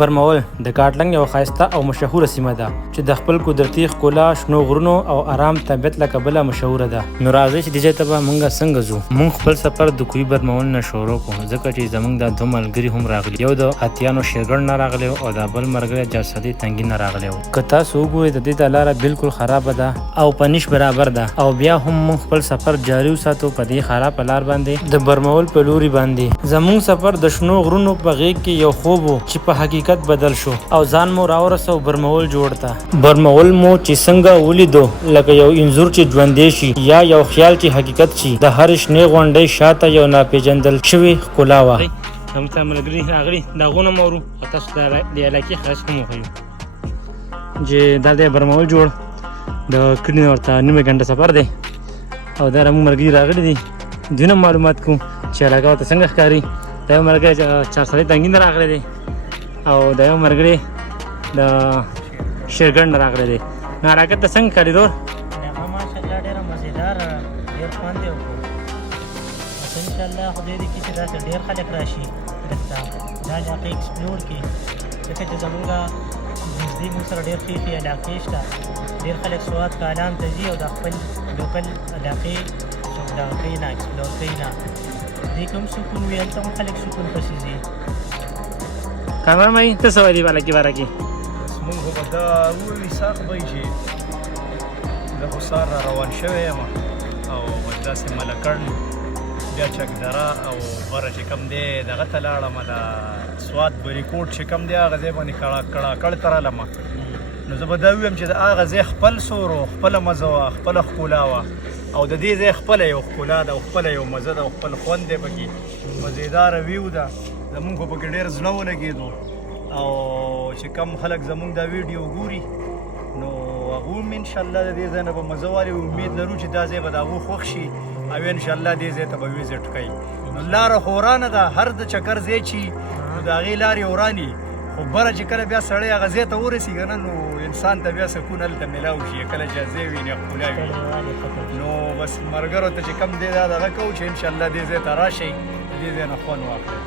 برمول د کاټلنګ یو ښایسته او مشهوره سیمه ده چې د خپل قدرتي ښکلا، شنو غرونو او آرام طبیعت له کبله مشهوره ده. نو راځئ چې دې ځای ته به موږ څنګه ځو. موږ خپل سفر د کوهي برمول نه شروع کړو ځکه چې زموږ دا دوه ملګري هم راغلي، یو د اتیانو شیرګڼ نه راغلی او دا بل ملګری جرسدي تنګي نه راغلی و. که تاسو وګورئ د دې دا لاره بالکل خرابه ده او په نیش برابر ده، او بیا هم موږ خپل سفر جاري وساتو په دې خرابه لار باندې د برمول په لوري باندې. زموږ سفر د شنو غرونو په غیږ کې یو خوب و چې په حقیقت بدل شو او ځان مو راورسو برمول جوړ ته. برمول مو چې څنګه ولیدو لکه یو انځور چې ژوندی شي یا یو خیال چې حقیقت شي. د هر شنې غونډۍ شاته یو ناپېژندل شوې ښکلا وه. زموږ ته ملګري راغلي، د هغو نه مو ورو او تاسو د علاقې ښایست هم وښیو چې دا دی برمول جوړ د کلي نه ورته نیمه ګنټه سفر دی او دا زموږ ملګري راغلي دي. دوی نه معلومات کوو چې علاقه ورته څنګه ښکاري. دا یو ملګری چارسدي تنګي نه راغلی دی او دا یو ملګری د شیرګڼ نه راغلی دی. نو حرکت ته څنګه ښکاري رور؟ هغه ماشاءالله ډېره مزېدار، ډېر خوند یې وکړو. بس انشاءالله خدای دې کړي چې داسې ډېر خلک راشي دلته دا علاقې ایکسپلور کړي، ځکه چې زمونږ نږدې موږ سره ډېر ښې ښې علاقې شته. ډېر خلک سوات کالام ته ځي او د خپل لوکل علاقې څوک دغه کوي نه، ایکسپلور کوي نه. دې کوم سکون وي هلته هم خلک سکون پسې ځي. کامران مایي ته څه وایي دې علاقې باره کې؟ بس مونږ خو به دا ووایي ساق به وي چې زه خو سهار را روان شوی یم او داسې ملکړ بیا چکدره او غره چې کوم دی دغه ته لاړم، د سوات بریکوټ چې کوم دی هغه ځای باندې کړاکړ ته رالم. نو زه به دا ووایم چې د هغه ځای خپل سور و، خپله مزه وه، خپله ښکلا وه او د دې ځای خپله یو ښکلا ده او خپله یو مزه ده او خپل خوند دی پکې. مزېداره ویو ده، زمونږ خو پکې ډېر زړه ولګېدو او چې کم خلک زمونږ دا ویډیو ګوري نو هغو هم انشاءالله د دې ځای نه به مزه والي. امید لرو چې دا ځای به د هغو خوښ شي او انشاءالله دې ځای ته به ویزټ کوي. نو لاره خو ورانه ده، هر د چکر ځای چې نو د هغې لارې ورانې، خو بره چې کله بیا سړی هغه ځای ته ورسي که نه نو انسان ته بیا سکون هلته میلاو شي، کله چې ځای ویني ښکلا وي. نو بس ملګرو ته چې کم دی دا دغه کوو چې انشاءالله دې ځای ته راشئ، دې ځای نه خوند واخلئ.